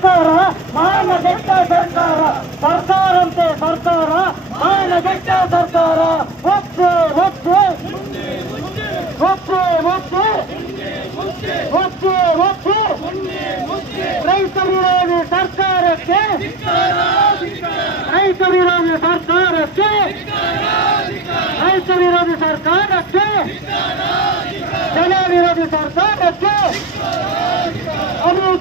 सरकार सरकार सरकार ते सरकार सरकार रोधी सरकार रोधी सरकार रोधी सरकार जनी सरकार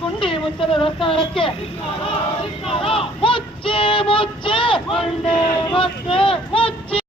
ಗುಂಡಿ ಮುಚ್ಚದ ಸರ್ಕಾರಕ್ಕೆ ಮುಚ್ಚಿ ಮುಚ್ಚೆ